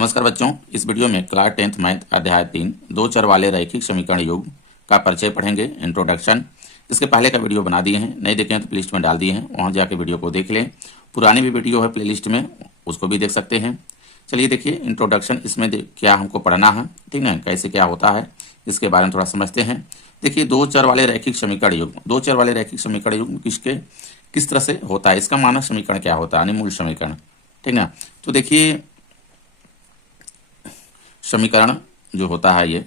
नमस्कार बच्चों, इस वीडियो में क्लास 10th मैथ अध्याय 3 दो चर वाले रैखिक समीकरण योग का परिचय पढ़ेंगे। इंट्रोडक्शन इसके पहले का वीडियो बना दिए हैं, नहीं देखे हैं तो प्लेलिस्ट में डाल दिए हैं, वहां जाके वीडियो को देख लें। पुरानी भी वीडियो है प्लेलिस्ट में, उसको भी देख सकते हैं। चलिए देखिए इंट्रोडक्शन, इसमें क्या हमको पढ़ना है, ठीक है, कैसे क्या होता है इसके बारे में थोड़ा समझते हैं। देखिए दो चर वाले रैखिक समीकरण योग, दो चर वाले रैखिक समीकरण योग किस तरह से होता है, इसका मानक समीकरण क्या होता है, यानी मूल समीकरण, ठीक ना। तो देखिए समीकरण जो होता है, ये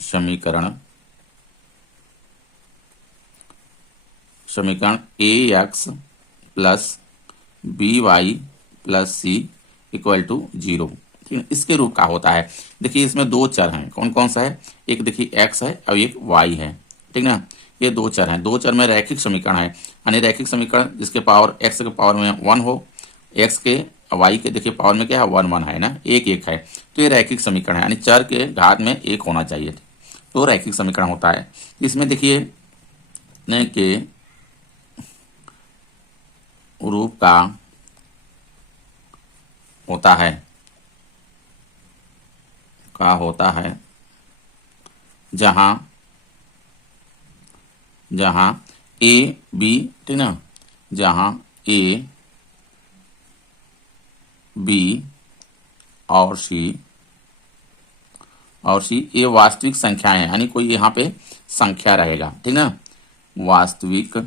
समीकरण A x plus B Y plus C equal to 0, ठीक है, इसके रूप का होता है। देखिए इसमें दो चर हैं, कौन कौन सा है, एक देखिए एक्स है और एक वाई है, ठीक ना। ये दो चर हैं, दो चर में रैखिक समीकरण है, यानी रैखिक समीकरण जिसके पावर एक्स के पावर में 1 हो, एक्स के वाई के देखिए पावर में क्या है 1 1 है ना, एक एक है, तो ये रैखिक समीकरण है, यानी चर के घात में एक होना चाहिए, तो रैखिक समीकरण होता है। इसमें देखिए न के रूप का होता है जहां ए बी, ठीक ना, जहां ए बी और सी ये वास्तविक संख्याएं हैं, यानी कोई यहाँ पे संख्या रहेगा, ठीक ना, वास्तविक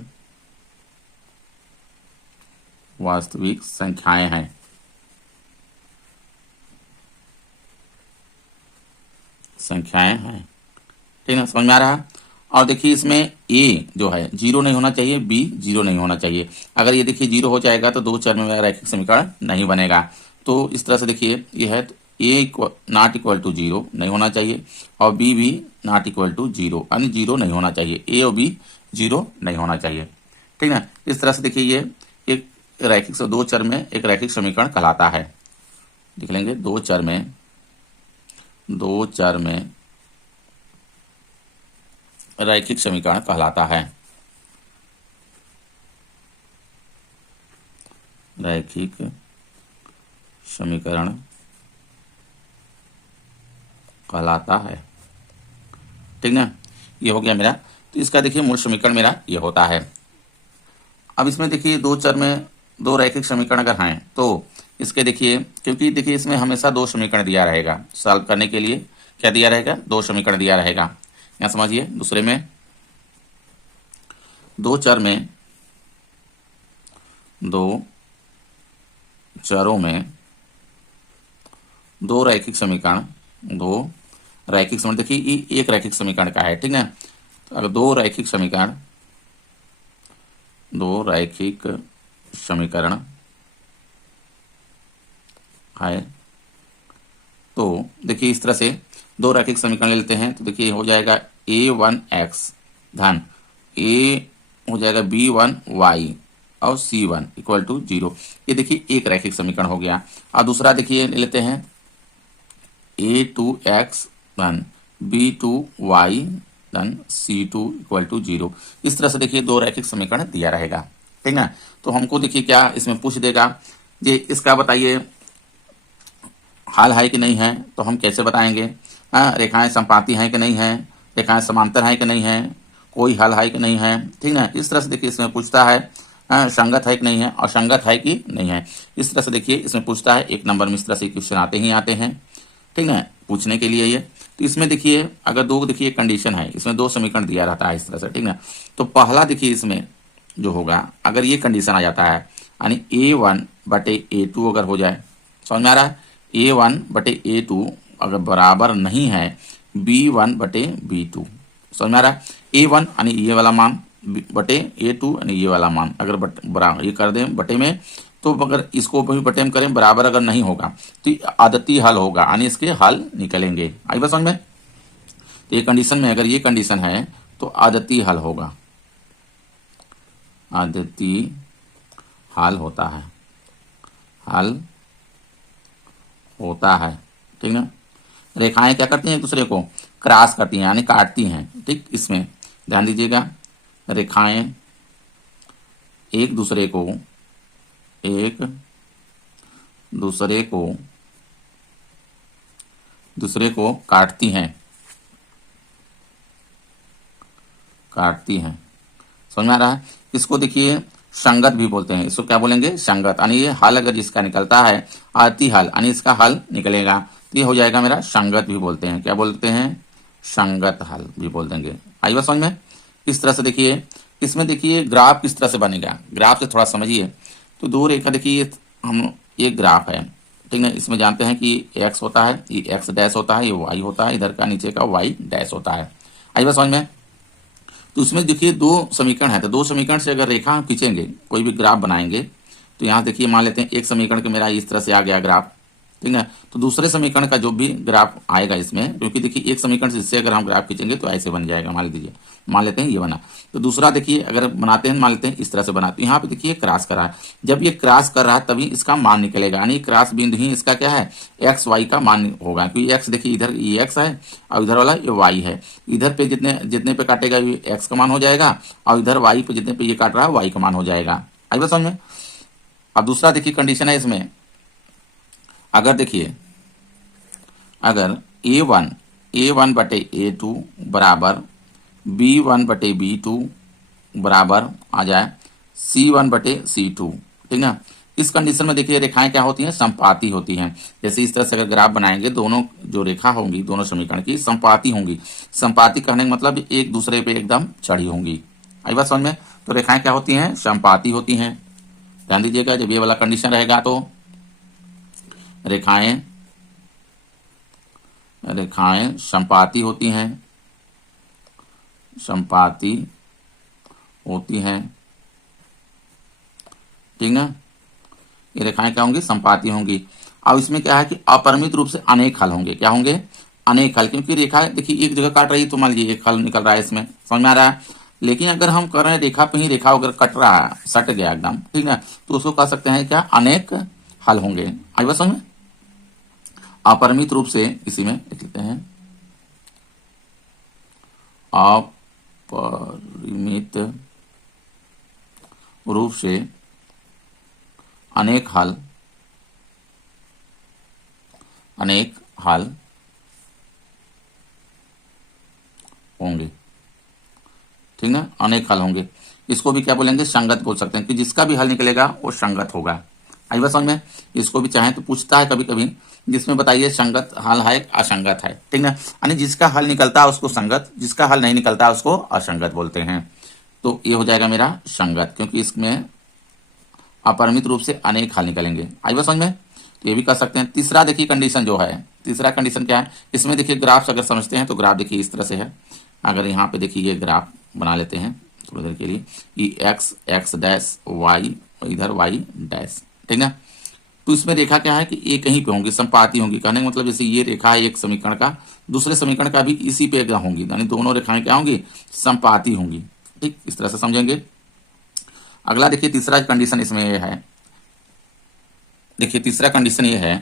संख्याएं हैं, ठीक ना, समझ में आ रहा है। और देखिए इसमें ए जो है 0 नहीं होना चाहिए, बी 0 नहीं होना चाहिए। अगर ये देखिए 0 हो जाएगा तो दो चर में रैखिक समीकरण नहीं बनेगा। तो इस तरह से देखिए ये है, तो ए नॉट इक्वल टू 0 नहीं होना चाहिए और बी भी नॉट इक्वल टू 0, यानी 0 नहीं होना चाहिए, ए और बी 0 नहीं होना चाहिए, ठीक ना। इस तरह से देखिए ये एक रैखिक दो चर में एक रैखिक समीकरण कहलाता है। देख लेंगे दो चर में रैखिक समीकरण कहलाता है, रैखिक समीकरण कहलाता है, ठीक ना। ये हो गया मेरा, तो इसका देखिए मूल समीकरण मेरा ये होता है। अब इसमें देखिए दो चर में दो रैखिक समीकरण अगर हैं तो इसके देखिए, क्योंकि देखिए इसमें हमेशा दो समीकरण दिया रहेगा, सॉल्व करने के लिए क्या दिया रहेगा, दो समीकरण दिया रहेगा। यहाँ समझिए दूसरे में दो चरों में दो रैखिक समीकरण, देखिए एक रैखिक समीकरण का है, ठीक है। तो अगर दो रैखिक समीकरण है तो देखिए इस तरह से दो रैखिक समीकरण लेते हैं, तो देखिए हो जाएगा a1x धन ए हो जाएगा b1y और c1 इक्वल टू 0। ये देखिए एक रैखिक समीकरण हो गया। और दूसरा देखिए लेते हैं a2x धन b2y धन c2 इक्वल टू 0। इस तरह से देखिए दो रैखिक समीकरण दिया रहेगा, ठीक है। तो हमको देखिए क्या इसमें पूछ देगा, ये इसका बताइए हल है कि नहीं है, तो हम कैसे बताएंगे, रेखाएं संपाती हैं कि नहीं है, रेखाएं समांतर हैं कि नहीं है, कोई हल है कि नहीं है, ठीक ना। इस तरह से देखिए इसमें पूछता है संगत है कि नहीं है और संगत है कि नहीं है। इस तरह से देखिए इसमें पूछता है, एक नंबर में इस तरह से क्वेश्चन आते हैं, ठीक है, पूछने के लिए ये। तो इसमें देखिए अगर दो देखिए कंडीशन है, इसमें दो समीकरण दिया रहता है इस तरह से, ठीक ना। तो पहला देखिए इसमें जो होगा, अगर ये कंडीशन आ जाता है, यानी a1/a2 अगर हो जाए, समझ में आ रहा है, a1/a2 अगर बराबर नहीं है b1/b2, समझ में आ रहा है। a1 यानी ये वाला मान बटे a2 यानी ये वाला मान, अगर बराबर ये कर दें बटे में, तो अगर इसको भी बटे में करें बराबर अगर नहीं होगा तो आदती हल होगा, यानी इसके हल निकलेंगे। आई बात समझ में। तो ये कंडीशन में अगर ये कंडीशन है तो आदती हल होगा, आदती हल होता है, ठीक ना। रेखाएं क्या करती हैं, एक दूसरे को क्रॉस करती हैं, यानी काटती हैं, ठीक। इसमें ध्यान दीजिएगा, रेखाएं एक दूसरे को दूसरे को काटती हैं, समझ में आ रहा है। इसको देखिए संगत भी बोलते हैं, इसको क्या बोलेंगे, संगत। यानी ये हल अगर जिसका निकलता है आती हल, यानी इसका हल निकलेगा तो ये हो जाएगा मेरा संगत भी बोलते हैं। क्या बोलते हैं, संगत हल भी बोल देंगे। आई बात समझ में। इस तरह से देखिए इसमें देखिए ग्राफ किस तरह से बनेगा, ग्राफ से थोड़ा समझिए। तो दो रेखा देखिए, हम ये ग्राफ है, ठीक है। इसमें जानते हैं कि एक्स होता है, ये एक्स डैश होता है, ये वाई होता है, इधर का नीचे का वाई डैश होता है। आई बात समझ में। तो इसमें देखिए दो समीकरण है, तो दो समीकरण से अगर रेखा हम खींचेंगे, कोई भी ग्राफ बनाएंगे, तो यहाँ देखिए मान लेते हैं एक समीकरण के मेरा इस तरह से आ गया ग्राफ, ठीक है। तो दूसरे समीकरण का जो भी ग्राफ आएगा इसमें, क्योंकि देखिए एक समीकरण से इससे अगर हम ग्राफ खींचेंगे तो ऐसे बन जाएगा, मान लीजिए, मान लेते हैं ये बना। तो दूसरा देखिए अगर बनाते हैं, मान लेते हैं इस तरह से बना, तो यहाँ पे देखिए क्रॉस कर रहा है। जब ये क्रॉस कर रहा है तभी इसका मान निकलेगा, यानी क्रॉस बिंदु ही इसका क्या है, एक्स वाई का मान होगा। क्योंकि एक्स देखिए इधर ये एक्स है और इधर वाला ये वाई है, इधर पे जितने जितने पे काटेगा ये एक्स का मान हो जाएगा, और इधर वाई पे जितने पे ये काट रहा है वाई का मान हो जाएगा। आई बात समझ में। अब दूसरा देखिए कंडीशन है इसमें, अगर देखिए अगर a1 बटे a2 बराबर b1 बटे b2 बराबर आ जाए c1 बटे c2, ठीक ना। इस कंडीशन में देखिए रेखाएं क्या होती हैं, संपाती होती हैं। जैसे इस तरह से अगर ग्राफ बनाएंगे, दोनों जो रेखा होंगी दोनों समीकरण की संपाती होंगी। संपाती कहने का मतलब एक दूसरे पे एकदम चढ़ी होंगी। आई बात समझ में। तो रेखाएं क्या होती हैं, संपाती होती हैं। ध्यान दीजिएगा, जब ये वाला कंडीशन रहेगा तो रेखाएं संपाती होती हैं, संपाती होती हैं, ठीक ना। ये रेखाएं क्या होंगी, संपाती होंगी। अब इसमें क्या है कि अपरिमित रूप से अनेक हल होंगे। क्या होंगे, अनेक हल। क्योंकि रेखा देखिए एक जगह काट रही है तो मान लीजिए एक हल निकल रहा है, इसमें समझ में आ रहा है। लेकिन अगर हम कर रहे हैं रेखा पे ही रेखा अगर कट रहा है, सट गया एकदम, ठीक है, तो उसको कह सकते हैं क्या, अनेक हल होंगे। आई बात समझ में। अपरिमित रूप से इसी में लिख लेते हैं, अपरिमित रूप से अनेक हल होंगे, ठीक ना, अनेक हल होंगे। इसको भी क्या बोलेंगे, संगत बोल सकते हैं, कि जिसका भी हल निकलेगा वो संगत होगा। आई बात समझ में। इसको भी चाहे तो पूछता है कभी कभी, जिसमें बताइए संगत हल है असंगत है, ठीक ना। यानी जिसका हल निकलता है उसको संगत, जिसका हल नहीं निकलता उसको असंगत बोलते हैं। तो ये हो जाएगा मेरा संगत, क्योंकि इसमें अपरिमित रूप से अनेक हल निकलेंगे। आई बात समझ में। तो ये भी कर सकते हैं। तीसरा देखिए कंडीशन जो है, तीसरा कंडीशन क्या है, इसमें देखिए ग्राफ अगर समझते हैं तो ग्राफ देखिए इस तरह से है। अगर यहाँ पे देखिए ये ग्राफ बना लेते हैं थोड़ी देर के लिए, कि एक्स डैश वाई, इधर वाई डैश, ठीक है। तो इसमें रेखा क्या है कि एक कहीं पे होंगी, संपाती होंगी। कहने का मतलब जैसे ये रेखा है एक समीकरण का, दूसरे समीकरण का भी इसी पे होंगी, यानी दोनों रेखाएं क्या होंगी, संपाती होंगी। ठीक, इस तरह से समझेंगे। अगला देखिए तीसरा कंडीशन इसमें ये है, देखिए तीसरा कंडीशन ये है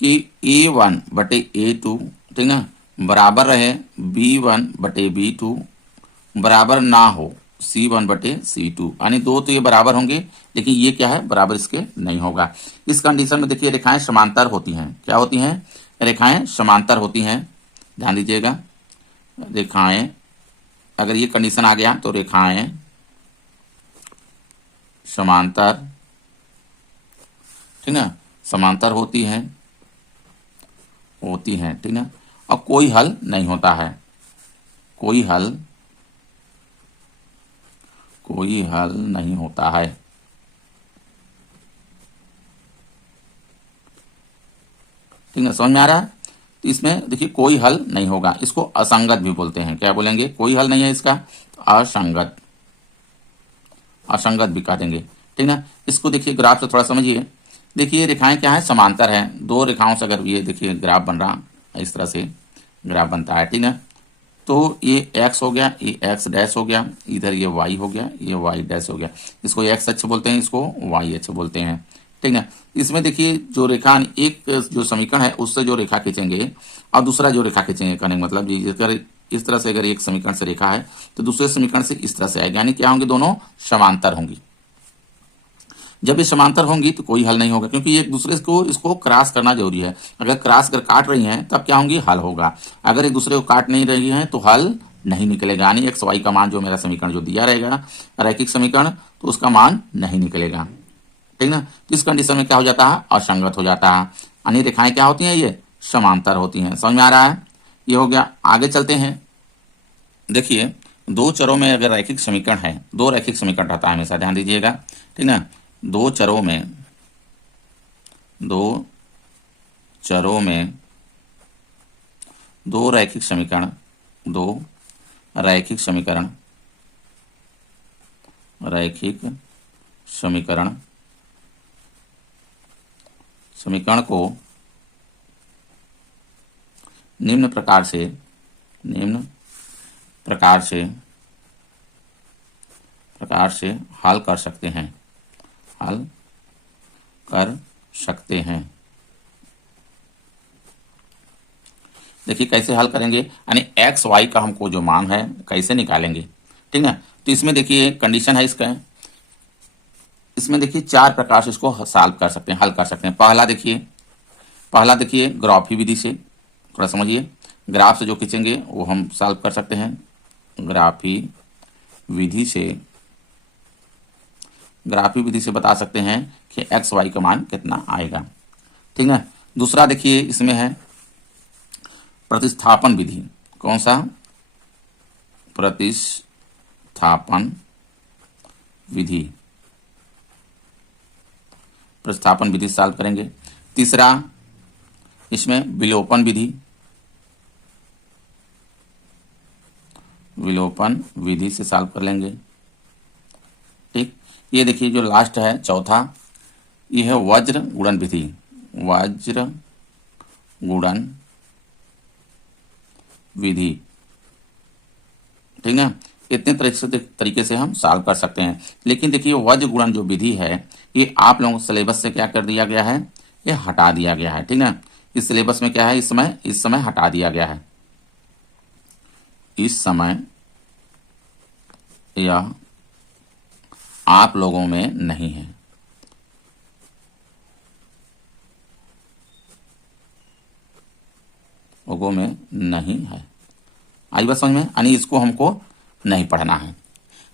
कि a1 बटे a2, ठीक ना, बराबर रहे b1 बटे b2, बराबर ना हो c1 बटे c2। यानी दो तो ये बराबर होंगे, लेकिन ये क्या है, बराबर इसके नहीं होगा। इस कंडीशन में देखिए रेखाएं समांतर होती हैं। क्या होती हैं, रेखाएं समांतर होती हैं। ध्यान दीजिएगा, रेखाएं अगर ये कंडीशन आ गया तो रेखाएं समांतर, ठीक ना, समांतर होती हैं, ठीक ना। और कोई हल नहीं होता है, कोई हल नहीं होता है, ठीक है, समझ में आ रहा है। तो इसमें देखिए कोई हल नहीं होगा, इसको असंगत भी बोलते हैं। क्या बोलेंगे, कोई हल नहीं है इसका, असंगत, असंगत भी कह देंगे, ठीक ना। इसको देखिए ग्राफ से थोड़ा समझिए। देखिए रेखाएं क्या है, समांतर है। दो रेखाओं से अगर ये देखिए ग्राफ बन रहा, इस तरह से ग्राफ बनता है, ठीक है। तो ये x हो गया, ये x डैश हो गया, इधर ये y हो गया, ये y डैश हो गया। इसको x अक्ष बोलते हैं, इसको y अक्ष बोलते हैं, ठीक है। इसमें देखिए जो रेखा, एक जो समीकरण है उससे जो रेखा खींचेंगे और दूसरा जो रेखा खींचेंगे, कहने का मतलब अगर इस तरह से अगर एक समीकरण से रेखा है तो दूसरे समीकरण से इस तरह से आएगा, यानी क्या होंगे, दोनों समांतर होंगी। जब ये समांतर होंगी तो कोई हल नहीं होगा, क्योंकि ये एक दूसरे को इसको क्रॉस करना जरूरी है। अगर क्रॉस कर काट रही हैं तब क्या होंगी, हल होगा। अगर एक दूसरे को काट नहीं रही हैं तो हल नहीं निकलेगा, यानी एक्स वाई का मान जो मेरा समीकरण जो दिया रहेगा रैखिक समीकरण, तो उसका मान नहीं निकलेगा। ठीक ना। तो इस कंडीशन में क्या हो जाता है, असंगत हो जाता है। अन्य रेखाएं क्या होती हैं, ये समांतर होती हैं। समझ में आ रहा है, ये हो गया। आगे चलते हैं। देखिए दो चरों में अगर रैखिक समीकरण है, दो रैखिक समीकरण रहता है हमेशा, ध्यान दीजिएगा। ठीक ना। दो चरों में दो रैखिक समीकरण समीकरण को निम्न प्रकार से हल कर सकते हैं। देखिए कैसे हल करेंगे, यानी एक्स वाई का हमको जो मान है कैसे निकालेंगे। ठीक है। तो इसमें देखिए कंडीशन है इसका, इसमें देखिए चार प्रकार से इसको सॉल्व कर सकते हैं, हल कर सकते हैं। पहला देखिए ग्राफी विधि से, थोड़ा समझिए। ग्राफ से जो खींचेंगे वो हम सॉल्व कर सकते हैं ग्राफी विधि से बता सकते हैं कि एक्स वाई का मान कितना आएगा। ठीक है। दूसरा देखिए इसमें है प्रतिस्थापन विधि। कौन सा, प्रतिस्थापन विधि सॉल्व करेंगे। तीसरा इसमें विलोपन विधि से सॉल्व कर लेंगे। ठीक। ये देखिए जो लास्ट है चौथा, ये है वज्र गुणन विधि। ठीक है। इतने तरीके से हम सॉल्व कर सकते हैं। लेकिन देखिए वज्र गुणन जो विधि है ये आप लोगों को सिलेबस से क्या कर दिया गया है, ये हटा दिया गया है। ठीक है। इस सिलेबस में क्या है, इस समय हटा दिया गया है। इस समय यह आप लोगों में नहीं है। लोगों में नहीं है। आई बात समझ में, यानी इसको हमको नहीं पढ़ना है।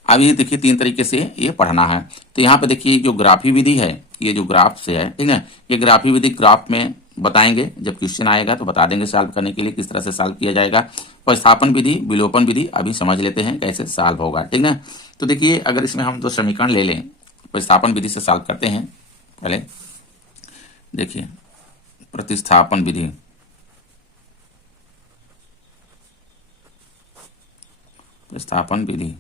अब ये देखिए तीन तरीके से ये पढ़ना है। तो यहाँ पे देखिए जो ग्राफी विधि है, ये जो ग्राफ से है, ठीक है, ये ग्राफी विधि ग्राफ में बताएंगे, जब क्वेश्चन आएगा तो बता देंगे सॉल्व करने के लिए किस तरह से सॉल्व किया जाएगा। प्रतिस्थापन विधि, विलोपन विधि अभी समझ लेते हैं कैसे सॉल्व होगा। ठीक है। तो देखिए अगर इसमें हम दो समीकरण ले लें, प्रतिस्थापन विधि से सॉल्व करते हैं। पहले देखिए प्रतिस्थापन विधि,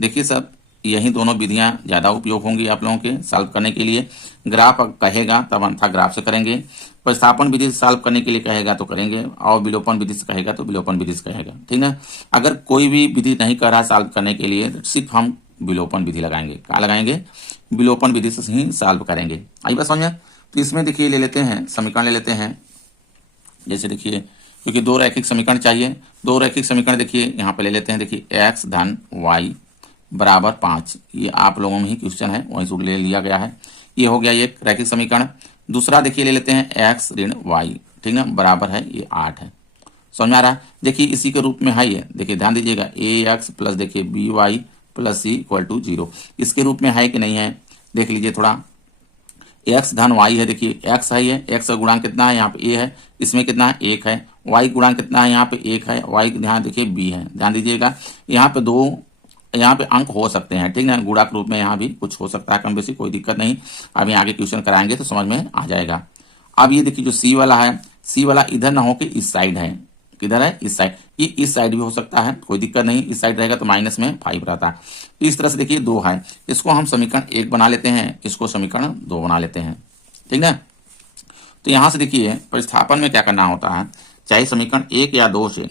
देखिए सब यही दोनों विधियां ज्यादा उपयोग होंगी आप लोगों के सॉल्व करने के लिए। ग्राफ कहेगा तब अंथा ग्राफ से करेंगे, प्रतिस्थापन विधि से सॉल्व करने के लिए कहेगा तो करेंगे, और विलोपन विधि से कहेगा तो विलोपन विधि से कहेगा। ठीक है। अगर कोई भी विधि नहीं कर रहा सॉल्व करने के लिए तो सिर्फ हम विलोपन विधि लगाएंगे। क्या लगाएंगे, विलोपन विधि से ही सॉल्व करेंगे। आई बात समझ। तो इसमें देखिए ले लेते हैं समीकरण, ले लेते हैं। जैसे देखिए क्योंकि दो रैखिक समीकरण चाहिए, दो रैखिक समीकरण देखिए यहाँ पे ले लेते हैं। देखिए एक्स धन वाई बराबर 5, ये आप लोगों में ही क्वेश्चन है वहीं से ले लिया गया है। ये हो गया एक रैखिक समीकरण। दूसरा देखिए ले लेते हैं एक्स ऋण वाई, ठीक है, बराबर है ये 8 है। समझ में आ रहा है। देखिए इसी के रूप में है ये, देखिए ध्यान दीजिएगा, ए एक्स प्लस देखिए b Y plus C equal to 0, इसके रूप में है कि नहीं है देख लीजिए थोड़ा। एक्स धन वाई है, देखिए एक्स है, ये एक्स का गुणांक कितना है यहाँ पे ए है, इसमें कितना है 1 है। वाई गुणांक कितना है यहाँ पे 1 है, वाई ध्यान देखिए बी है। ध्यान दीजिएगा यहाँ पे दो, यहाँ पे अंक हो सकते हैं, ठीक है, गुणा के रूप में यहाँ भी कुछ हो सकता है कम बेसी, कोई दिक्कत नहीं। अभी आगे क्वेश्चन कराएंगे तो समझ में आ जाएगा। अब ये देखिए जो सी वाला है, सी वाला इधर ना हो के इस साइड है, किधर है, इस साइड, ये इस साइड भी हो सकता है, कोई दिक्कत नहीं, इस साइड रहेगा तो माइनस में 5 रहता है। तो इस तरह से देखिए 2 है, इसको हम समीकरण 1 बना लेते हैं, इसको समीकरण 2 बना लेते हैं। ठीक है। तो यहां से देखिए प्रतिस्थापन में क्या करना होता है, चाहे समीकरण 1 या 2 से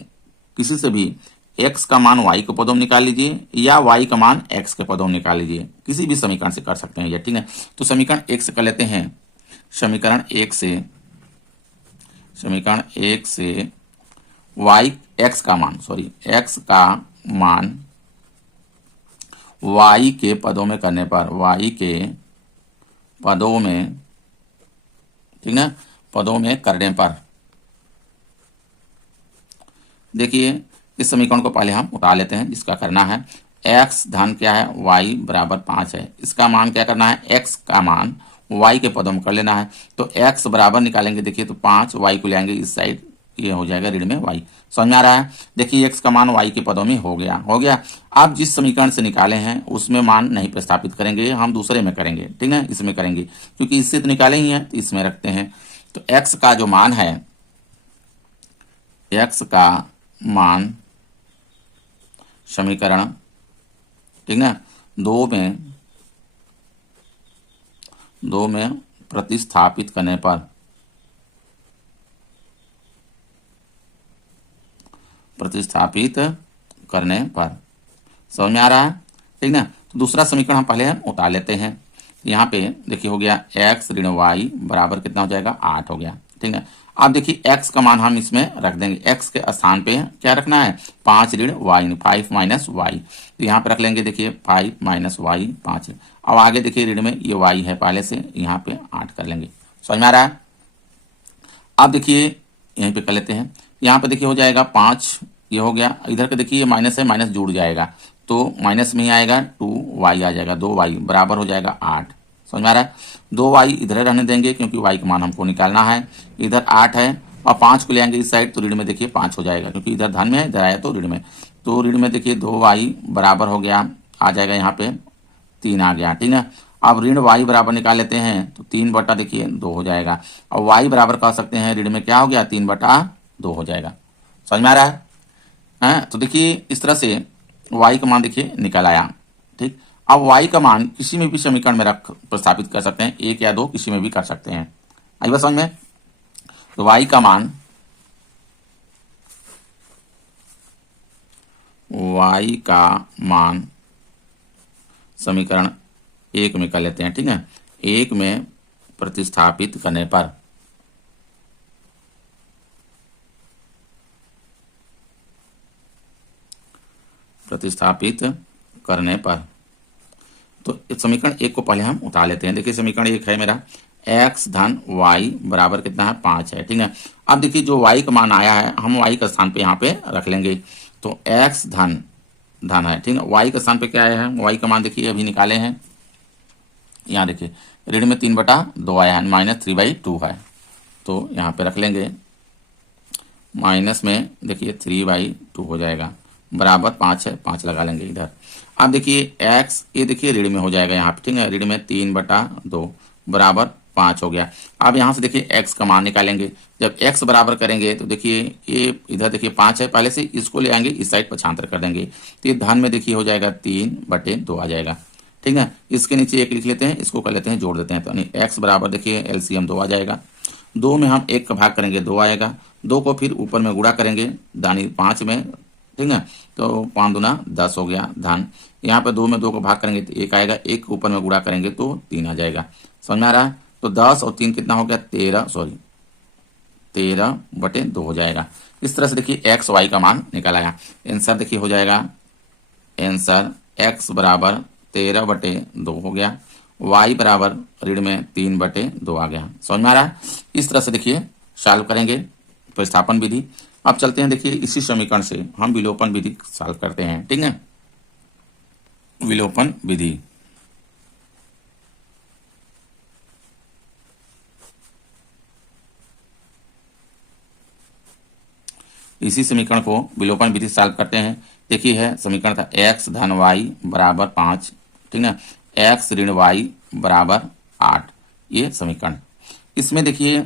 किसी से भी x का मान y के पदों में निकाल लीजिए या y का मान x के पदों में निकाल लीजिए, किसी भी समीकरण से कर सकते हैं ये। ठीक है। तो समीकरण 1 से कर लेते हैं, समीकरण 1 से y x का मान y के पदों में करने पर, y के पदों में, ठीक ना, पदों में करने पर देखिए इस समीकरण को पहले हम उतार लेते हैं। जिसका करना है x धन क्या है y बराबर 5 है। इसका मान क्या करना है, x का मान y के पदों में कर लेना है। तो x बराबर निकालेंगे, देखिए तो 5, y को ले आएंगे इस साइड, ये हो जाएगा ऋण में y। समझ में आ रहा है। देखिए x का मान y के पदों में हो गया। आप जिस समीकरण से निकाले हैं उसमें मान नहीं प्रतिस्थापित करेंगे, हम दूसरे में करेंगे, ठीक है, इसमें करेंगे क्योंकि इससे तो निकाले ही है, तो इसमें रखते हैं। तो x का जो मान है, x का मान समीकरण, ठीक ना, दो में प्रतिस्थापित करने पर समझ में आ रहा है, ठीक ना। तो दूसरा समीकरण हम पहले उतार लेते हैं। यहाँ पे देखिए हो गया x ऋण y बराबर कितना हो जाएगा, 8 हो गया, ठीक है। अब देखिए x का मान हम इसमें रख देंगे, x के स्थान पे क्या रखना है, 5 ऋण y, 5 माइनस y, तो यहाँ पे रख लेंगे, देखिए 5 माइनस y 5 है। अब आगे देखिए ऋण में ये y है पहले से, यहाँ पे 8 कर लेंगे। समझ में आ रहा है। अब देखिए यहीं पे कर लेते हैं, यहाँ पे देखिए हो जाएगा 5, ये हो गया, इधर के देखिए ये माइनस है, माइनस जुड़ जाएगा तो माइनस में ही आएगा, 2y आ जाएगा, 2y बराबर हो जाएगा 8। समझ में आ रहा है। 2y इधर रहने देंगे क्योंकि y का मान हमको निकालना है। इधर 8 है और 5 को ले आएंगे इस साइड, तो ऋण में देखिए 5 हो जाएगा क्योंकि इधर धन में है, इधर आया तो ऋण में। तो ऋण में देखिए 2y बराबर हो गया, आ जाएगा यहाँ पे 3 आ गया, ठीक है। अब ऋण y बराबर निकाल लेते हैं तो 3 बटा देखिए 2 हो जाएगा। अब y बराबर कह सकते हैं ऋण में क्या हो गया, 3 बटा 2 हो जाएगा। समझ में आ रहा है। तो देखिए इस तरह से y का मान देखिए निकल आया, ठीक। अब y का मान किसी में भी समीकरण में रख प्रस्थापित कर सकते हैं, 1 या 2 किसी में भी कर सकते हैं। आई बात समझ में। तो y का मान समीकरण 1 में कर लेते हैं, ठीक है। 1 में प्रतिस्थापित करने पर तो इस समीकरण 1 को पहले हम उतार लेते हैं। देखिए समीकरण 1 है मेरा, x धन y बराबर कितना है, 5 है, ठीक है। अब देखिए जो y का मान आया है हम y का स्थान पे यहाँ पे रख लेंगे। तो x धन है, ठीक है। y का स्थान पे क्या आया है, y का मान देखिए अभी निकाले हैं। यहाँ देखिए ऋण में 3 बटा 2 आया है, माइनस 3/2 है, तो यहाँ पे रख लेंगे। माइनस में देखिए 3/2 हो जाएगा, बराबर 5 है, 5 लगा लेंगे इधर। अब देखिए x, ये देखिए ऋण में हो जाएगा यहाँ पे, ठीक है। ऋण में 3/2 बराबर 5 हो गया। अब यहाँ से देखिए x का मान निकालेंगे। जब x बराबर करेंगे तो देखिए ये इधर देखिए 5 है पहले से, इसको ले आएंगे इस साइड पक्षांतर कर देंगे, तो ये धन में देखिए हो जाएगा 3/2 आ जाएगा, ठीक है। इसके नीचे 1 लिख लेते हैं, इसको कर लेते हैं, जोड़ देते हैं, तो x बराबर देखिए LCM 2 आ जाएगा। 2 में हम 1 का भाग करेंगे, 2 आएगा। 2 को फिर ऊपर में गुणा करेंगे दानी 5 में, ठीक है। तो 5 दूना 10 हो गया धन। यहाँ पे 2 में 2 को भाग करेंगे तो 1 आएगा, 1 ऊपर में गुणा करेंगे तो 3 आ जाएगा। समझ में आ रहा है। तो 10 और 3 कितना हो गया, 13/2 हो जाएगा। इस तरह से देखिए x y का मान निकल आया। आंसर देखिए हो जाएगा, आंसर x बराबर 13/2 हो गया, y बराबर ऋण में 3/2 आ गया। समझ में आ रहा है। इस तरह से देखिए सॉल्व करेंगे प्रतिस्थापन विधि। अब चलते हैं, देखिए इसी समीकरण से हम विलोपन विधि सॉल्व करते हैं, ठीक है। विलोपन विधि, इसी समीकरण को विलोपन विधि सॉल्व करते हैं। देखिए है समीकरण था x धन y बराबर 5, ठीक है, x ऋण y बराबर 8, ये समीकरण। इसमें देखिए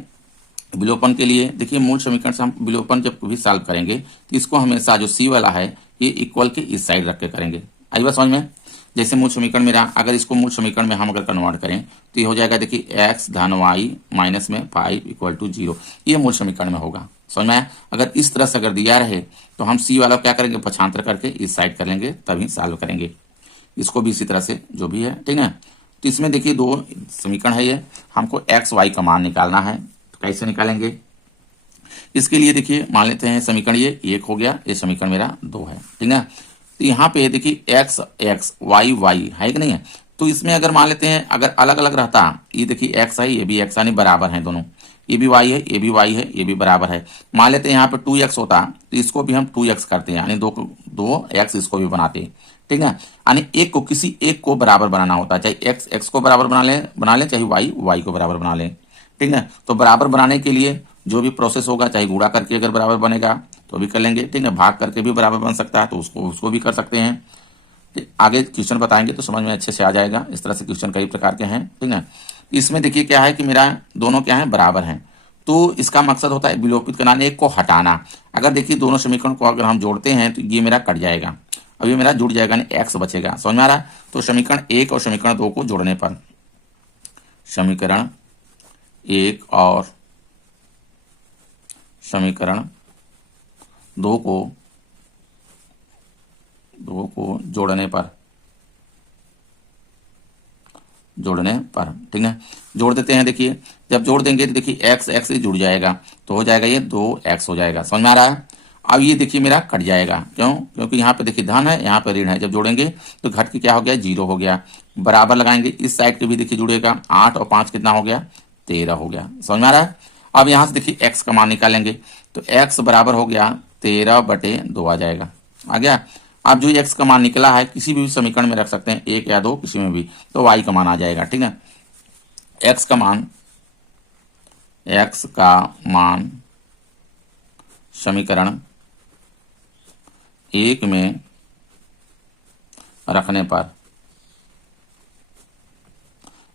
विलोपन के लिए देखिए मूल समीकरण से हम विलोपन जब भी सॉल्व करेंगे तो इसको हमेशा जो c वाला है ये इक्वल के इस साइड रख के करेंगे। आई बात समझ में। जैसे मूल समीकरण मेरा, अगर इसको मूल समीकरण में हम अगर कन्वर्ट करें तो ये हो जाएगा, देखिए x धन y माइनस में 5 = 0, ये मूल समीकरण में होगा। समझ में आया। अगर इस तरह से अगर दिया रहे तो हम c वाला क्या करेंगे, पक्षांतर करके इस साइड कर लेंगे, तभी सॉल्व करेंगे। इसको भी इसी तरह से जो भी है, ठीक है। तो इसमें देखिए 2 समीकरण है, ये हमको x y का मान निकालना है, तो कैसे निकालेंगे। इसके लिए देखिए मान लेते हैं समीकरण ये 1 हो गया, ये समीकरण मेरा 2 है, ठीक है। तो यहाँ पे देखिए x y y है कि नहीं है, तो इसमें अगर मान लेते हैं अगर अलग अलग रहता, ये देखिए एक्स है, ये भी एक्स, यानी बराबर है दोनों, ये भी वाई है, ये भी वाई है, ये भी बराबर है। मान लेते हैं यहाँ पे 2x होता तो इसको भी हम 2x करते हैं, यानी दो एक्स इसको भी बनाते हैं, ठीक है। यानी एक को किसी एक को बराबर बनाना होता है, चाहे एक्स एक्स को बराबर बना ले, चाहे वाई वाई को बराबर बना ले, ठीक है। तो बराबर बनाने के लिए जो भी प्रोसेस होगा, चाहे गुणा करके अगर बराबर बनेगा तो भी कर लेंगे, ठीक है, भाग करके भी बराबर बन सकता है तो उसको भी कर सकते हैं। आगे क्वेश्चन बताएंगे तो समझ में अच्छे से आ जाएगा। इस तरह से क्वेश्चन कई प्रकार के हैं, ठीक है। इसमें देखिए क्या है कि मेरा दोनों क्या है, बराबर हैं, तो इसका मकसद होता है विलोपित करना, एक को हटाना। अगर देखिए दोनों समीकरण को अगर हम जोड़ते हैं तो ये मेरा कट जाएगा, अब ये मेरा जुड़ जाएगा, यानी एक्स बचेगा। समझ में आ रहा है? तो समीकरण 1 और समीकरण 2 को जोड़ने पर, समीकरण 1 और समीकरण 2 को जोड़ने पर, ठीक है, जोड़ देते हैं। देखिए जब जोड़ देंगे तो देखिए एक्स एक्स से जुड़ जाएगा तो हो जाएगा ये 2x हो जाएगा। समझ में आ रहा है? अब ये देखिए मेरा कट जाएगा, क्यों? क्योंकि यहाँ पे देखिए धन है, यहाँ पे ऋण है, जब जोड़ेंगे तो घट के क्या हो गया, 0 हो गया। बराबर लगाएंगे, इस साइड के भी देखिए जुड़ेगा, 8 और 5 कितना हो गया, 13 हो गया। समझ में आ रहा है? अब यहाँ से देखिए x का मान निकालेंगे तो x बराबर हो गया 13/2 आ जाएगा, आ गया। अब जो x का मान निकला है किसी भी समीकरण में रख सकते हैं, 1 या 2 किसी में भी, तो y का मान आ जाएगा, ठीक है। x का मान समीकरण 1 में रखने पर,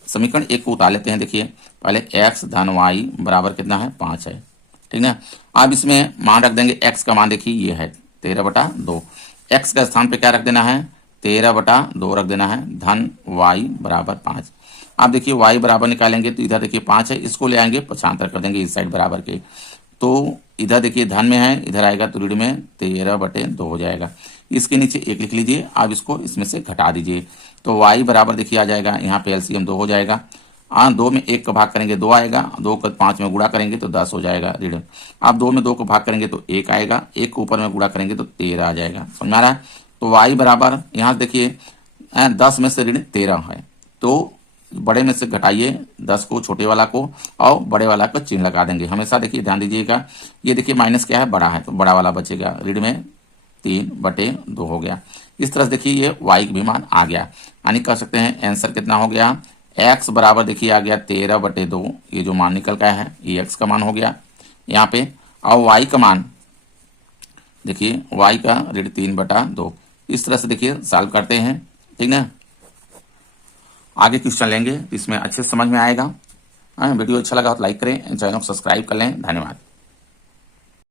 समीकरण 1 को उतार लेते हैं। देखिए पहले x धन y बराबर कितना है, 5 है, ठीक है। अब इसमें मान रख देंगे, x का मान देखिए ये है 13/2, x का स्थान पे क्या रख देना है, 13/2 रख देना है, धन y बराबर 5। अब देखिए y बराबर निकालेंगे तो इधर देखिए 5 है, इसको ले आएंगे पक्षांतर कर देंगे इस साइड बराबर के, तो इधर देखिए धन में है, इधर आएगा तो ऋण में 13/2 हो जाएगा। इसके नीचे 1 लिख लीजिए, अब इसको इसमें से घटा दीजिए तो y बराबर देखिए आ जाएगा, यहाँ पे एलसीएम 2 हो जाएगा, 2 में 1 का भाग करेंगे 2 आएगा, 2 को 5 में गुणा करेंगे तो 10 हो जाएगा ऋण। अब 2 में 2 को भाग करेंगे तो 1 आएगा, 1 को ऊपर में गुणा करेंगे तो 13 आ जाएगा। समझ में आ रहा है? तो y बराबर यहाँ देखिए 10 में से ऋण 13 है, तो बड़े में से घटाइए 10 को, छोटे वाला को, और बड़े वाला को चिन्ह लगा देंगे। हमेशा देखिए ध्यान दीजिएगा, ये देखिए माइनस क्या है, बड़ा है, तो बड़ा वाला बचेगा, ऋण में 3/2 हो गया। इस तरह से देखिए ये y का भी मान आ गया, यानी कह सकते हैं आंसर कितना हो गया, x बराबर देखिए आ गया 13/2, ये जो मान निकल गया है ये x का मान हो गया यहाँ पे। और y का मान देखिए, y का ऋण 3/2। इस तरह से देखिए सॉल्व करते हैं, ठीक ना। आगे क्वेश्चन लेंगे, इसमें अच्छे से समझ में आएगा। वीडियो अच्छा लगा तो लाइक करें, चैनल को सब्सक्राइब कर लें। धन्यवाद।